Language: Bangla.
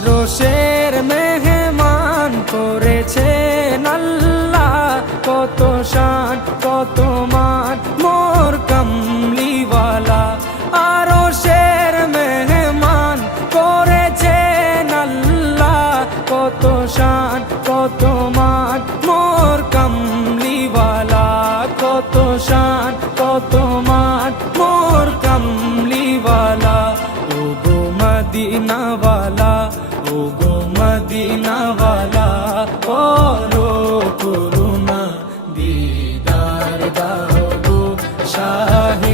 আরশের মেহমান করেছেন আল্লাহ, কত শান কত মান মোর কামলিওয়ালা। আরশের মেহমান করেছেন আল্লাহ, কত শান কত মান মোর কামলিওয়ালা, কত শান কত মান মোর কামলিওয়ালা। ও গো মদিনাওয়ালা, ও গো মদিনাওয়ালা, করো করুণা দিদার দাও গো শাহে